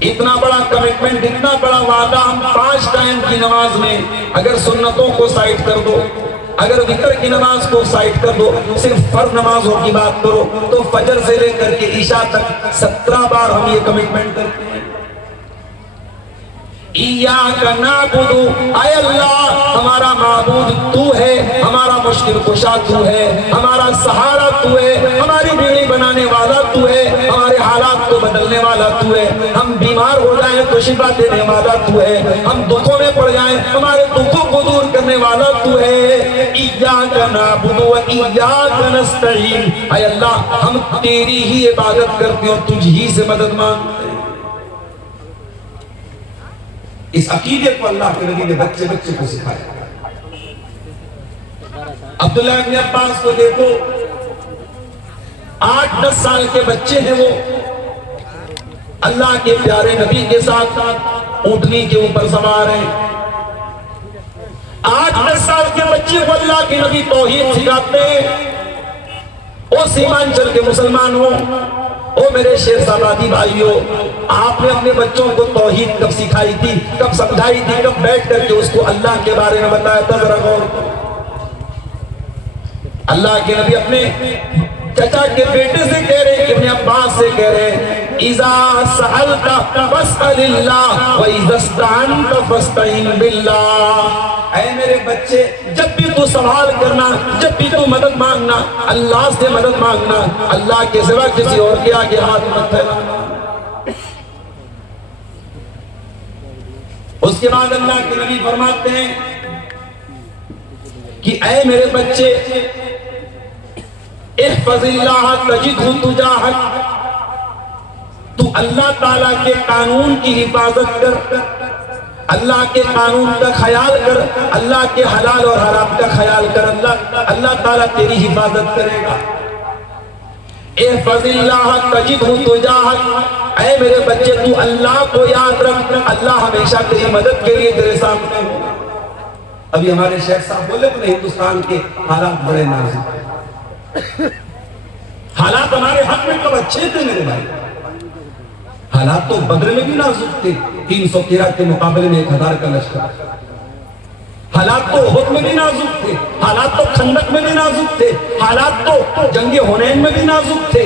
اتنا بڑا کمٹمنٹ، اتنا بڑا وعدہ، ہم 5 ٹائم کی نماز میں اگر سنتوں کو سائڈ کر دو، اگر وتر کی نماز کو سائڈ کر دو، صرف فرض نمازوں کی بات کرو تو فجر سے لے کر کے عشاء تک 17 بار ہم یہ کمٹمنٹ کرتے ہیں، ایاک نعبد، اے اللہ ہمارا معبود تو ہے، ہمارا مشکل کشا تو ہے، ہمارا سہارا تو ہے، ہماری بیڑی بنانے والا تو ہے، ہمارے حالات کو بدلنے والا تو ہے، ہم بیمار ہو جائیں تو شفا دینے والا تو ہے، ہم دکھوں میں پڑ جائیں ہمارے دکھوں کو دور کرنے والا تو ہے، ایاک نعبد و ایاک نستعین، اے اللہ ہم تیری ہی عبادت کرتے ہیں، تجھ ہی سے مدد مانگتے ہیں۔ اس عقیدے کو اللہ کے نبی نے بچے بچے کو سکھایا۔ عبداللہ ابن عباس کو دیکھو، 8-10 سال کے بچے ہیں، وہ اللہ کے پیارے نبی کے ساتھ اونٹنی کے اوپر سوار ہیں۔ 8-10 سال کے بچے کو اللہ کے نبی توحید سکھاتے ہیں، وہ سیمانچل کے مسلمان ہو، او میرے شیر سابادی بھائیو، آپ نے اپنے بچوں کو توحید کب سکھائی تھی، کب سمجھائی تھی، کب بیٹھ کر کے اس کو اللہ کے بارے میں بتایا تھا؟ ذرا غور کرو۔ اللہ کے نبی اپنے چچا کے بیٹے سے کہہ رہے ہیں، ابن عباس سے کہہ رہے ہیں، اِذَا سَأَلْتَ فَاسْأَلِ اللَّهَ وَإِذَا اسْتَعَنْتَ فَاسْتَعِنْ بِاللَّهِ۔ اے میرے بچے، جب بھی تو سوال کرنا، جب بھی تو مدد مانگنا، اللہ سے مدد مانگنا، اللہ کے سوا کسی اور کے آگے ہاتھ مت پھیلانا۔ اس کے بعد اللہ کے نبی فرماتے ہیں کہ اے میرے بچے، احفظ اللہ تجدہ تجاہک، تو اللہ تعالیٰ کے قانون کی حفاظت کر، اللہ کے قانون کا خیال کر، اللہ کے حلال اور حرام کا خیال کر، اللہ تعالیٰ تیری حفاظت کرے گا۔ احفظ اللہ تجدہ تجاہک، اے میرے بچے تو اللہ کو یاد رکھ، اللہ ہمیشہ تیری مدد کے لیے تیرے سامنے ہوگا۔ ابھی ہمارے شیخ صاحب بولے تو ہندوستان کے حالات بڑے نازک ہیں، حالات ہمارے حق میں کب اچھے تھے میرے بھائی؟ حالات تو بدر میں بھی نازک تھے، 313 کے مقابلے میں 1000 کا لشکر۔ حالات تو احد میں بھی نازک تھے، حالات تو خندق میں بھی نازک تھے، حالات تو جنگ حنین میں بھی نازک تھے۔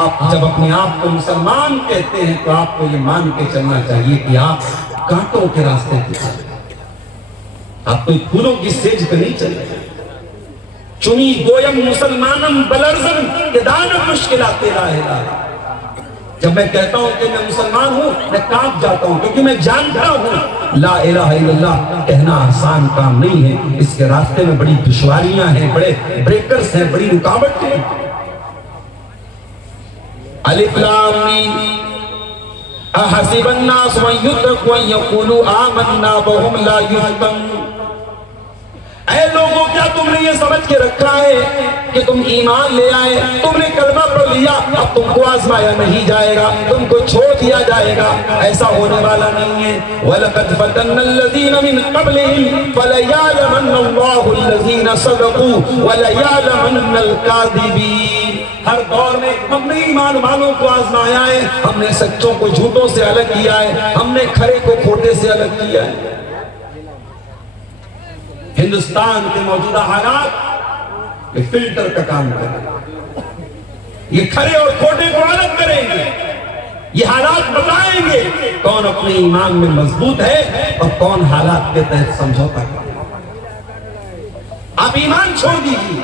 آپ جب اپنے آپ کو مسلمان کہتے ہیں تو آپ کو یہ مان کے چلنا چاہیے کہ آپ کانٹوں کے راستے پہ چل رہے ہیں، آپ کوئی پھولوں کی سیج پہ نہیں چل رہے ہیں۔ چنی گویم مسلمانم بلرزم کہ دانت مشکلات لا الہ۔ جب میں کہتا ہوں کہ میں مسلمان ہوں، میں کانپ جاتا ہوں، کیونکہ میں جانتا ہوں لا الہ الا اللہ کہنا آسان کام نہیں ہے، اس کے راستے میں بڑی دشواریاں ہیں، بڑے بریکرز ہیں، بڑی رکاوٹ ہیں۔ الف لام میم احسب الناس ان یترکوا ان یقولوا آمنا وهم لا یفتنون۔ اے لوگوں، کیا تم نے یہ سمجھ کے رکھا ہے کہ تم ایمان لے آئے، تم نے کلمہ پڑھ لیا، اب تم کو آزمایا نہیں جائے گا، تم کو چھوڑ دیا جائے گا؟ ایسا ہونے والا نہیں ہے۔ وَلَقَدْ فَتَنَّ الَّذِينَ مِن قَبْلِهِمْ فَلَيَعْلَمَنَّ اللَّهُ الَّذِينَ صَدَقُوا وَلَيَعْلَمَنَّ الْكَاذِبِينَ۔ ہر دور میں ہم نے ایمان والوں کو آزمایا ہے، ہم نے سچوں کو جھوٹوں سے الگ کیا ہے، ہم نے کھرے کو کھوٹے سے الگ کیا ہے۔ ہندوستان کے موجودہ حالات یہ فلٹر کا کام کریں گے، یہ کھرے اور کھوٹے کو الگ کریں گے، یہ حالات بتائیں گے کون اپنے ایمان میں مضبوط ہے اور کون حالات کے تحت سمجھوتا کرے۔ آپ ایمان چھوڑ دیجیے،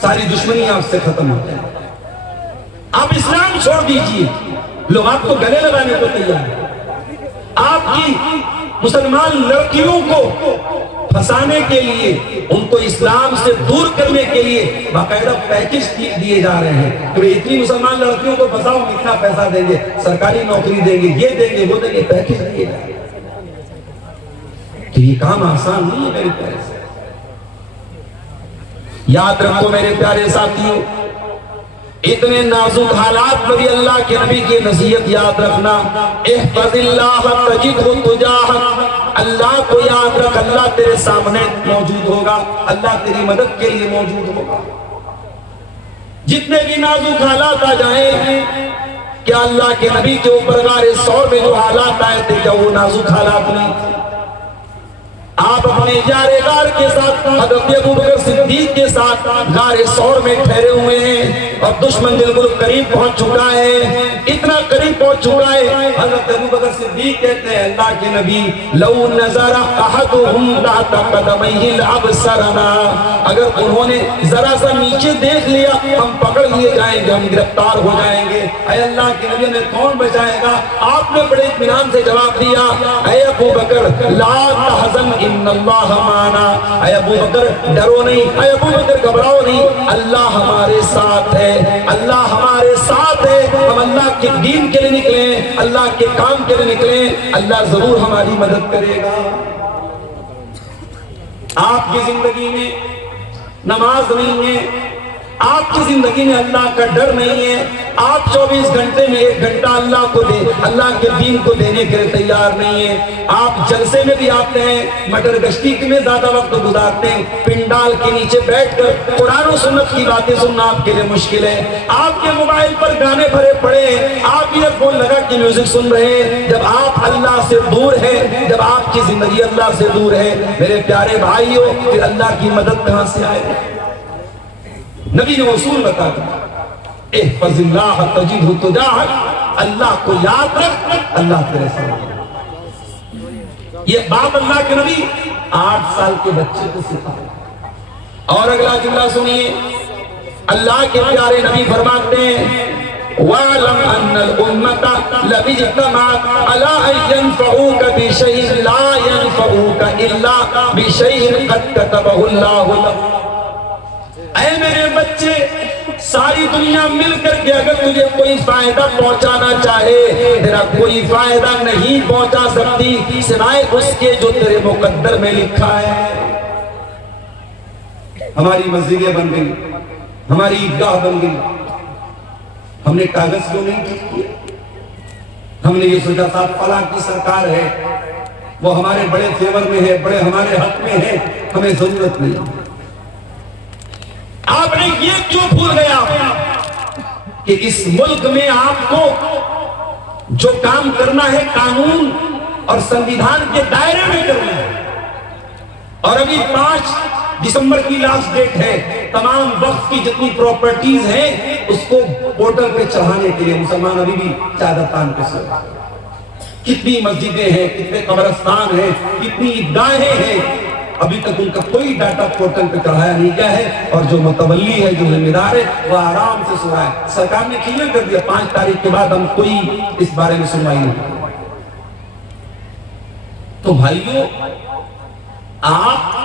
ساری دشمنیاں آپ سے ختم ہو جائیں۔ آپ اسلام چھوڑ دیجیے، لوگ آپ کو گلے لگانے کو تیار ہیں۔ آپ کی مسلمان لڑکیوں کو پھنسانے کے لیے، ان کو اسلام سے دور کرنے کے لیے باقاعدہ پیکج دیے جا رہے ہیں کہ اتنی مسلمان لڑکیوں کو پھنساؤ، اتنا پیسہ دیں گے، سرکاری نوکری دیں گے، یہ دیں گے، وہ دیں گے، پیکج دیے جا رہے ہیں۔ کہ یہ کام آسان نہیں ہے میری طرح سے۔ یاد رکھو میرے پیارے ساتھیوں، اتنے نازک حالات پر بھی اللہ کے نبی کی نصیحت یاد رکھنا، احفظ اللہ تجدہ تجاہک، اللہ کو یاد رکھ، اللہ تیرے سامنے موجود ہوگا، اللہ تیری مدد کے لیے موجود ہوگا۔ جتنے بھی نازک حالات آ جائیں، کیا اللہ کے نبی کے اوپر غار ثور میں جو حالات آئے تھے کیا وہ نازک حالات نہیں تھے؟ آپ اپنے جار غار کے ساتھ حضرت ابوبکر صدیق کے ساتھ غار ثور میں ٹھہرے ہوئے ہیں اور دشمن بالکل قریب پہنچ چکا ہے، اتنا قریب پہنچ چکا ہے۔ حضرت ابوبکر صدیق کہتے ہیں اللہ کے نبی لو نظر احدهم تحت قدمیہ لابصرنا، اگر انہوں نے ذرا سا نیچے دیکھ لیا ہم پکڑ لیے جائیں گے، ہم گرفتار ہو جائیں گے۔ اے اللہ کے نبی نے کون بچائے گا؟ آپ نے بڑے اطمینان سے جواب دیا اے ابوبکر لا تحزن ان اللہ معنا، اے ابوبکر ڈرو نہیں، اے ابوبکر گھبراؤ نہیں، اللہ ہمارے ساتھ ہے، اللہ ہمارے ساتھ ہے، ہم اللہ کے دین کے لیے نکلے، اللہ کے کام کے لیے نکلے، اللہ ضرور ہماری مدد کرے گا۔ آپ کی زندگی میں نماز نہیں ہے، آپ کی زندگی میں اللہ کا ڈر نہیں ہے، آپ 24 گھنٹے میں 1 گھنٹہ اللہ کو دے، اللہ کے دین کو دینے کے لیے تیار نہیں ہے، آپ جلسے میں بھی آتے ہیں، مٹر گشتی میں زیادہ وقت گزارتے ہیں، پنڈال کے نیچے بیٹھ کر قرآن و سنت کی باتیں سننا آپ کے لیے مشکل ہے، آپ کے موبائل پر گانے بھرے پڑے ہیں، آپ ایئر فون لگا کے میوزک سن رہے ہیں، جب آپ اللہ سے دور ہیں، جب آپ کی زندگی اللہ سے دور ہے، میرے پیارے بھائیوں، پھر اللہ کی مدد کہاں سے آئے؟ نبی نے اصول بتا دیا احفظ اللہ تجدہ تجاہک، اللہ کو یاد رکھ اللہ تیرے ساتھ۔ یہ بات اللہ کے نبی 8 سال کے بچے کو سکھایا۔ اور اگلا جملہ سنیے، اللہ کے پیارے نبی فرماتے ہیں وَاعْلَمْ أَنَّ الْأُمَّةَ لَوِ اجْتَمَعَتْ عَلَىٰ أَن يَنفَعُوكَ بِشَيْءٍ لَا يَنفَعُوكَ إِلَّا بِشَيْءٍ قَدْ كَتَبَهُ اللَّهُ لَكَ۔ اے میرے بچے، ساری دنیا مل کر کے اگر تجھے کوئی فائدہ پہنچانا چاہے، تیرا کوئی فائدہ نہیں پہنچا سکتی سوائے اس کے جو تیرے مقدر میں لکھا ہے۔ ہماری مسجدیں بن گئی، ہماری عیدگاہ بن گئی، ہم نے کاغذ کیوں نہیں ٹھیک کیا؟ ہم نے یہ سوچا صاحب فلاں کی سرکار ہے، وہ ہمارے بڑے فیور میں ہے، بڑے ہمارے حق میں ہے، ہمیں ضرورت نہیں۔ آپ نے یہ کیوں بھول گیا کہ اس ملک میں آپ کو جو کام کرنا ہے قانون اور سنویدھان کے دائرے میں کرنا ہے، اور ابھی 5 دسمبر کی لاسٹ ڈیٹ ہے، تمام وقت کی جتنی پراپرٹیز ہیں اس کو پورٹل پہ چڑھانے کے لیے مسلمان ابھی بھی چادر تان کے ساتھ۔ کتنی مسجدیں ہیں، کتنے قبرستان ہیں، کتنی عیدگاہیں ہیں، ابھی تک ان کا کوئی ڈاٹا پورٹل پہ چڑھایا نہیں گیا ہے، اور جو متولی ہے، جو ذمہ دار ہے، وہ آرام سے سو رہا ہے۔ سرکار نے کلیئر کر دیا 5 تاریخ کے بعد ہم کوئی اس بارے میں سنوائی نہیں۔ تو بھائیوں، آپ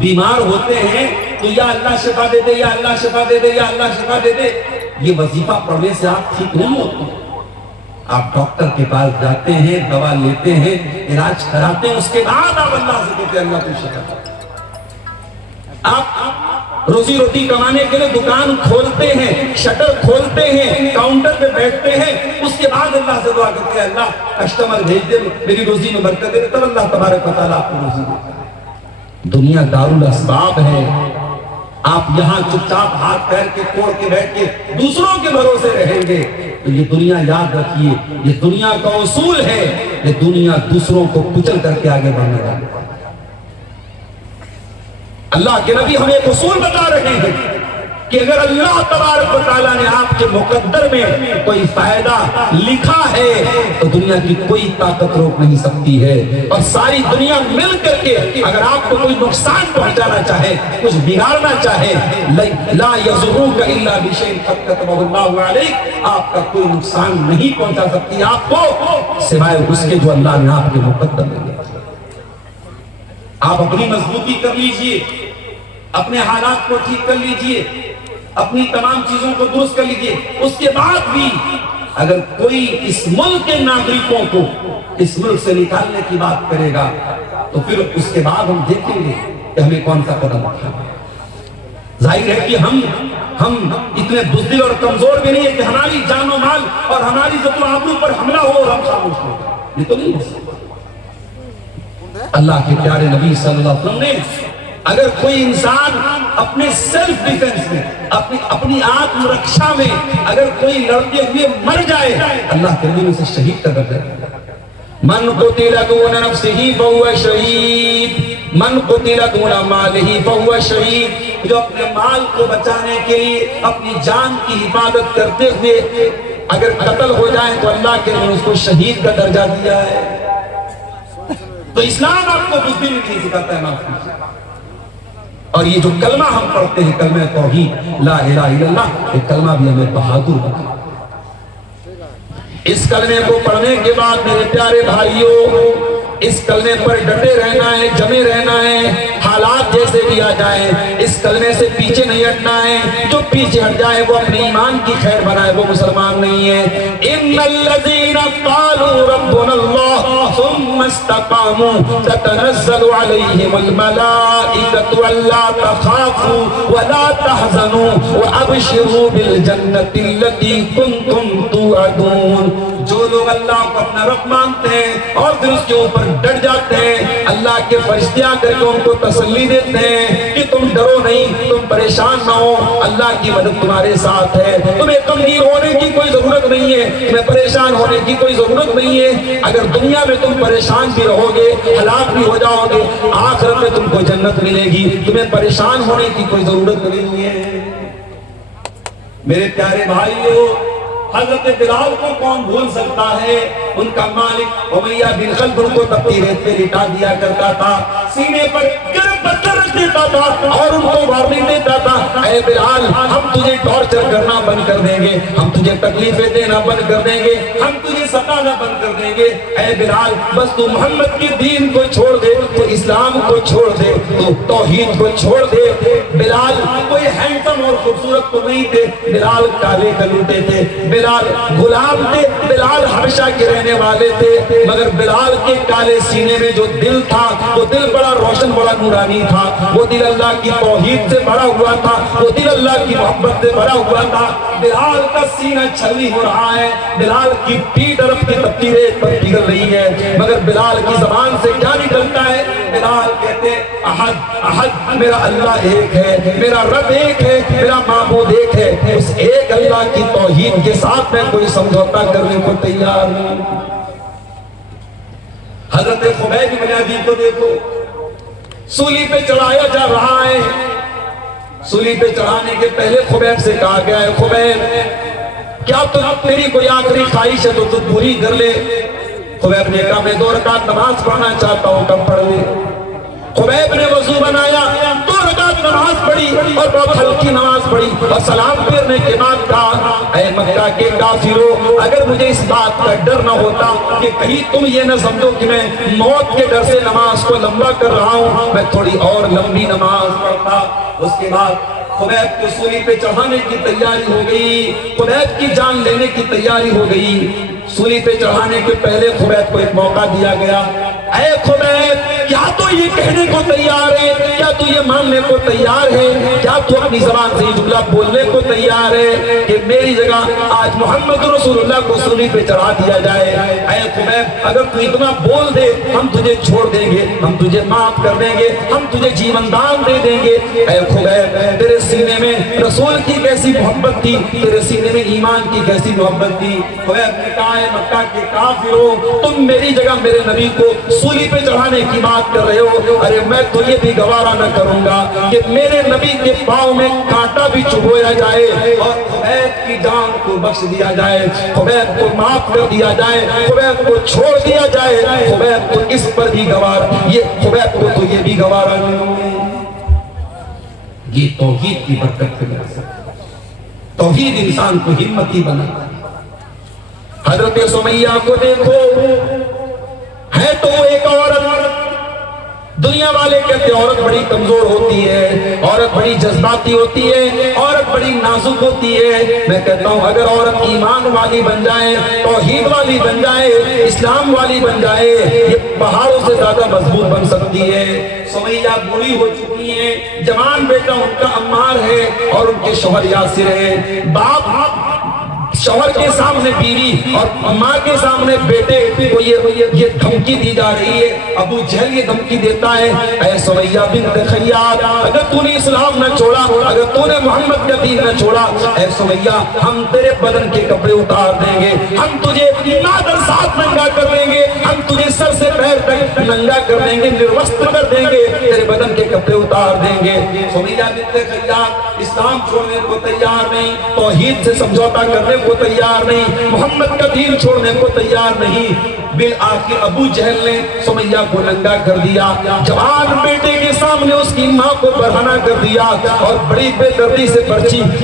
بیمار ہوتے ہیں تو یا اللہ شفا دے دے، یا اللہ شفا دے دے، یا اللہ شفا دے دے، یہ وظیفہ پڑھنے سے آپ ٹھیک نہیں ہوتے۔ آپ ڈاکٹر کے پاس جاتے ہیں، دوا لیتے ہیں، علاج کراتے ہیں، اس کے بعد آپ اللہ سے کہتے ہیں اللہ کو شفا دے۔ آپ روزی روٹی کمانے کے لیے دکان کھولتے ہیں، شٹر کھولتے ہیں، کاؤنٹر پہ بیٹھتے ہیں، اس کے بعد اللہ سے دعا کرتے ہیں اللہ کسٹمر بھیج دے، میری روزی میں برکت دے، تب اللہ تبارک و تعالیٰ آپ کو روزی دیتا ہے۔ دنیا دارالاسباب ہے، آپ یہاں چپ چاپ ہاتھ پیر کے توڑ کے بیٹھ کے دوسروں کے بھروسے رہیں گے تو یہ دنیا یاد رکھیے، یہ دنیا کا اصول ہے، یہ دنیا دوسروں کو کچل کر کے آگے بڑھنے والی ہے۔ اللہ کے نبی ہمیں ایک اصول بتا رہے ہیں کہ اگر اللہ تبارک و تعالیٰ نے آپ کے مقدر میں کوئی فائدہ لکھا ہے تو دنیا کی کوئی طاقت روک نہیں سکتی ہے، اور ساری دنیا مل کر کے اگر آپ کو کوئی نقصان پہنچانا چاہے، کچھ بگاڑنا چاہے، لا یضروک الا بشیء قد کتبہ اللہ علیک، آپ کا کوئی نقصان نہیں پہنچا سکتی آپ کو سوائے اس کے جو اللہ نے آپ کے مقدر میں لکھا۔ آپ اپنی مضبوطی کر لیجئے، اپنے حالات کو ٹھیک کر لیجئے، اپنی تمام چیزوں کو درست کر لیجئے، اس کے بعد بھی اگر کوئی اس ملک کے ناگرکوں کو اس ملک سے نکالنے کی بات کرے گا تو پھر اس کے بعد ہم دیکھیں گے کہ ہمیں کون سا قدم اٹھانا ہے۔ ظاہر ہے کہ ہم اتنے بزدل اور کمزور بھی نہیں ہے کہ ہماری جان و مال اور ہماری عزت و آبرو پر حملہ ہو اور ہم خاموش ہو جائیں، یہ تو نہیں ہے۔ اللہ کے پیارے نبی صلی اللہ علیہ وسلم نے اگر کوئی انسان اپنے سیلف ڈیفنس میں اپنی آتم رکشا میں اگر کوئی لڑتے ہوئے مر جائے اللہ کے نبی اسے شہید کا درجہ دیتا ہے۔ من قتل دون نفسه فهو شہید من قتل دون ماله فهو شہید، جو اپنے مال کو بچانے کے لیے اپنی جان کی حفاظت کرتے ہوئے اگر قتل ہو جائے تو اللہ کے نبی اس کو شہید کا درجہ دیا ہے۔ تو اسلام آپ کو بزدلی نہیں سکھاتا ہے معاف۔ اور یہ جو کلمہ ہم پڑھتے ہیں کلمہ توحید لا الہ الا اللہ، یہ کلمہ بھی ہمیں بہادر بنا۔ اس کلمے کو پڑھنے کے بعد میرے پیارے بھائیوں اس کلمے پر ڈٹے رہنا ہے، جمے رہنا ہے، حالات جیسے بھی آ جائیں اس کلمے سے پیچھے نہیں ہٹنا ہے۔ جو پیچھے ہٹ جائے وہ اپنے ایمان کی خیر بنائے، وہ مسلمان نہیں ہے۔ ان الذين قالوا ربنا الله ثم استقاموا تتنزل عليهم الملائكة الا تخافوا ولا تحزنوا وابشروا بالجنة التي كنتم توعدون۔ جو لوگ اللہ کو اپنا رب مانتے ہیں اور پھر اس کے اوپر ڈٹ جاتے ہیں، اللہ کے فرشتے آ کر کے ان کو تسلی دیتے ہیں کہ تم ڈرو نہیں، تم پریشان نہ ہو، اللہ کی مدد تمہارے ساتھ ہے، تمہیں غمگین ہونے کی کوئی ضرورت نہیں ہے، تمہیں پریشان ہونے کی کوئی ضرورت نہیں ہے۔ اگر دنیا میں تم پریشان بھی رہو گے، ہلاک بھی ہو جاؤ گے، آخرت میں تم کو جنت ملے گی، تمہیں پریشان ہونے کی کوئی ضرورت نہیں ہے۔ میرے پیارے بھائیوں، حضرت بلال کو کون بھول سکتا ہے؟ ان کا مالک امیہ بن خلف ان کو تپتی ریت پہ لٹا دیا کرتا تھا، سینے پر گرم پتھر رکھ دیتا تھا اور ان کو وارننگ دیتا تھا، اے بلال ہم تجھے ٹارچر کرنا بند کر دیں گے، ہم تجھے تکلیفیں دینا بند کر دیں گے، ہم تجھے ستانا بند کر دیں گے، اے بلال بس تو محمد کے دین کو چھوڑ دے، تو اسلام کو چھوڑ دے، تو توحید کو چھوڑ دے۔ بلال کوئی ہینڈسم اور خوبصورت تو نہیں تھے، بلال کالے کلوٹے تھے، بلال غلام تھے، بلال حبشہ کے رہنے والے تھے، مگر بلال کے کالے سینے میں جو دل تھا وہ دل بڑا روشن، بڑا نورانی تھا، وہ دل اللہ کی توحید سے بھرا ہوا تھا، وہ دل اللہ کی محبت سے بھرا ہوا تھا۔ بلال کا سینہ چھلنی ہو رہا ہے، بلال کی پیٹھ طرف کی تپتی ریت پر پگھل رہی ہے، مگر بلال کی زبان سے کیا نکلتا ہے؟ بلال کہتے احد احد، میرا اللہ ایک ہے، میرا رب ایک ہے، میرا معبود ایک ہے، اس ایک اللہ کی توحید کے ساتھ میں کوئی سمجھوتا کرنے کو تیار نہیں۔ حضرت خبیب بن عدی کو دیکھو، سولی پہ چڑھایا جا رہا ہے، سولی پہ چڑھانے کے پہلے خبیب سے کہا گیا ہے خبیب کیا تیری کوئی آخری خواہش ہے تو تو پوری کر لے۔ خبیب نے کہا میں 2 رکعت نماز پڑھنا چاہتا ہوں، کم پڑھ لے۔ خبیب نے وضو بنایا، 2 رکعت نماز پڑھی اور بہت ہلکی نماز پڑھی اور سلام پھیرنے کے بعد کہا اے مکہ کے کافروں، اگر مجھے اس بات کا ڈر نہ ہوتا کہ کہیں تم یہ نہ سمجھو کہ میں موت کے ڈر سے نماز کو لمبا کر رہا ہوں، میں تھوڑی اور لمبی نماز پڑھتا۔ اس کے بعد خبیب کو سولی پہ چڑھانے کی تیاری ہو گئی، خبیب کی جان لینے کی تیاری ہو گئی۔ سولی پہ چڑھانے کے پہلے خبیب کو ایک موقع دیا گیا، اے خبیب کیا تو یہ کہنے کو تیار ہے، کیا تو یہ ماننے کو تیار ہے، کیا تو اپنی زبان سے یہ جملہ بولنے کو تیار ہے کہ میری جگہ آج محمد رسول اللہ کو سولی پہ چڑھا دیا جائے؟ اے خبیب اگر تو اتنا بول دے ہم تجھے چھوڑ دیں گے، ہم تجھے معاف کر دیں گے، ہم تجھے جیون دان دے دیں گے۔ اے خبیب تیرے سینے میں رسول کی کیسی محبت تھی، تیرے سینے میں ایمان کی کیسی محبت تھی۔ خبیب نے کہا ہے مکہ کے کافروں، تم میری جگہ میرے نبی کو سولی پہ چڑھانے کی بات کر رہے ہو، ارے میں تو یہ بھی گوارا نہ کروں گا کہ میرے نبی کے پاؤں میں کانٹا بھی چبھویا جائے اور خبیب کی جان کو بخش دیا جائے، خبیب کو معاف کر دیا جائے، خبیب کو چھوڑ دیا جائے، خبیب کو اس پر بھی گوارا، یہ خبیب کو تو یہ بھی گوارا نہیں۔ یہ توحید کی برکت کی وجہ سے توحید انسان کو ہمتی بناتا ہے۔ حضرت سمیہ کو دیکھو، ہے تو وہ ایک عورت، دنیا والے کہتے ہیں عورت بڑی کمزور ہوتی ہے، عورت بڑی جذباتی ہوتی ہے، عورت بڑی نازک ہوتی ہے۔ میں کہتا ہوں اگر عورت ایمان والی بن جائے، توحید والی بن جائے، اسلام والی بن جائے، یہ پہاڑوں سے زیادہ مضبوط بن سکتی ہے۔ سمیہ بوڑھی ہو چکی ہیں، جوان بیٹا ان کا عمار ہے اور ان کے شوہر یاسر ہے۔ باپ شوہر کے سامنے بیوی اور ماں کے سامنے بیٹے کو یہ دھمکی دی جا رہی ہے. ابو جہل یہ دھمکی دیتا ہے اے سمیہ بنت خیاط اگر تو نے اسلام نہ چھوڑا, اگر تو نے محمد کا دین نہ چھوڑا, اے سمیہ ہم تیرے بدن کے کپڑے اتار دیں گے, ہم تجھے نادر ساتھ ننگا کر دیں گے, ہم تجھے سر سے پیر تک ننگا کر دیں گے, نروست کر دیں گے, تیرے بدن کے کپڑے اتار دیں گے. سمیہ بنت خیاط اسلام چھوڑنے کو تیار نہیں, توحید سے سمجھوتا کرنے کو تیار نہیں, محمد کا دین چھوڑنے کو تیار نہیں. بالآخر ابو جہل نے سمیہ کو ننگا کر دیا, جوان بیٹے کے سامنے اس کی ماں کو برہنہ کر دیا اور بڑی بے دردی سے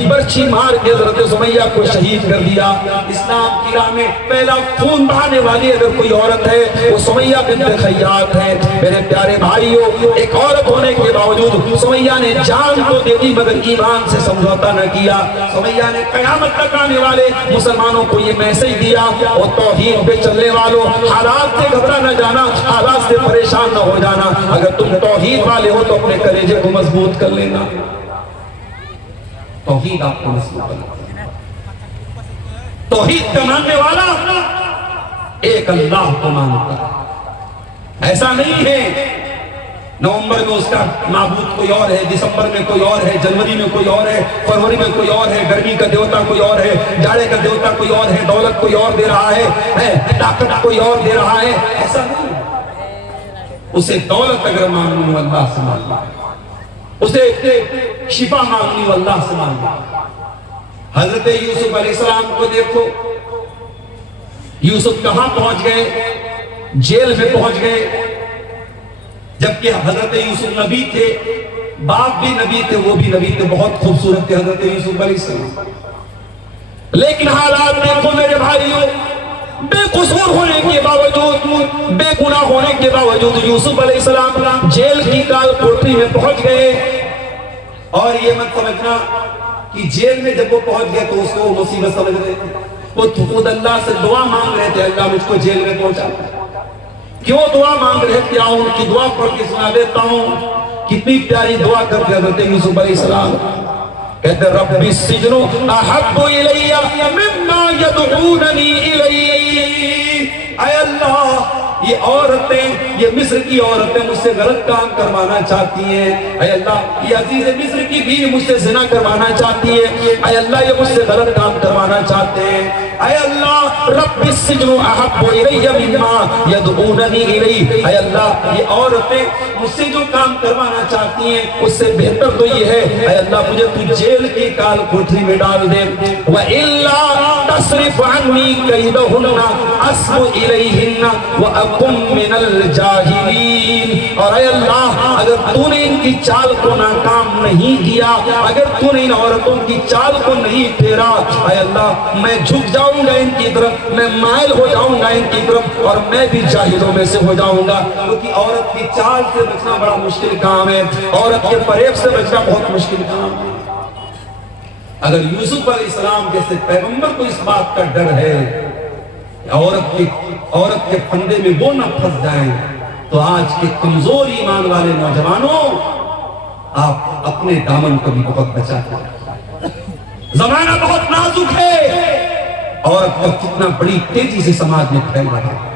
برچھی مار کے حضرت سمیہ کو شہید کر دیا. اسلام کی راہ میں پہلا خون بہانے والی اگر کوئی عورت ہے وہ سمیہ بنت خیاط ہے. میرے پیارے بھائیوں, ایک عورت ہونے کے باوجود سمیہ نے جان تو دے دی مگر ایمان سے سمجھوتا نہ کیا. سمیہ نے قیامت تک آنے والے مسلمانوں کو یہ میسج دیا اور توحید پہ چلنے والوں حالات سے گھبرا نہ جانا, حالات سے پریشان نہ ہو جانا. اگر تم توحید والے ہو تو اپنے کلیجے کو مضبوط کر لینا. توحید آپ کو مضبوط کرنا. توحید کا ماننے والا ایک اللہ کو مانتا ہے. ایسا نہیں ہے نومبر میں اس کا معبود کوئی اور ہے, دسمبر میں کوئی اور ہے, جنوری میں کوئی اور ہے, فروری میں کوئی اور ہے, گرمی کا دیوتا کوئی اور ہے, جاڑے کا دیوتا کوئی اور ہے, دولت کوئی اور دے رہا ہے, طاقت کوئی اور دے رہا ہے. ایسا نہیں. اسے دولت اگر مانگنی ہو اللہ سے مانگنا, اسے شفا مانگنی ہو اللہ سے مانگنا. حضرت یوسف علیہ السلام کو دیکھو, یوسف کہاں پہنچ گئے؟ جیل میں پہنچ گئے. جبکہ حضرت یوسف نبی تھے, باپ بھی نبی تھے, وہ بھی نبی تھے, بہت خوبصورت تھے حضرت یوسف علیہ السلام. لیکن حالات دیکھو میرے بھائیوں, بے قصور ہونے کے باوجود, بے گناہ ہونے کے باوجود یوسف علیہ السلام جیل کی کال کوٹری میں پہنچ گئے. اور یہ مت سمجھنا کہ جیل میں جب وہ پہنچ گئے تو اس کو مصیبت سمجھ رہے تھے. وہ خود اللہ سے دعا مانگ رہے تھے, اللہ مجھ کو جیل میں پہنچا. کیوں دعا مانگ رہے تھے؟ آؤں ان کی دعا پڑھ کے سنا دیتا ہوں. کتنی پیاری دعا کرتے حضرت یوسف علیہ السلام. کہتے رب السجن احب الی مما یدعوننی الی. اے اللہ یہ عورتیں, یہ مصر کی عورتیں مجھ سے غلط کام کروانا چاہتی ہیں. اے اللہ یہ عزیز مصر کی بیوی مجھ سے زنا کروانا چاہتی ہے. اے اللہ یہ مجھ سے غلط کام کروانا چاہتے ہیں. اے اللہ رب السجن احب الی مما یدعوننی الی. اے اللہ یہ عورتیں مجھ سے جو کام کروانا چاہتی ہیں اس سے بہتر تو یہ ہے اے اللہ مجھے تو جیل کی کال کوٹری میں ڈال دے. وَإِلَّا تَصْرِفْ عَنِّي كَيْدَهُنَّ أَصْبُ إِلَيْهِنَّ وَأَكُنْ مِنَ الْجَاهِلِينَ. اور اے اللہ اگر تو نے ان کی چال کو ناکام نہیں کیا, اگر تو نے ان عورتوں کی چال کو نہیں پھیرا, اے اللہ میں جھک جاؤں گا ان کی طرف, میں مائل ہو جاؤں گا ان کی طرف, اور میں بھی جاہلوں میں سے ہو جاؤں گا. کیونکہ عورت کی چال سے بچنا بڑا مشکل کام ہے, عورت کے فریب سے بچنا بہت مشکل کام ہے. اگر یوسف علیہ السلام جیسے پیغمبر کو اس بات کا ڈر ہے عورت کے پھندے میں وہ نہ پھنس جائیں, تو آج کے کمزور ایمان والے نوجوانوں آپ اپنے دامن کو بھی بہت بچاتے ہیں. زمانہ بہت نازک ہے, عورت کا کتنا بڑی تیزی سے سماج میں پھیل رہا ہے.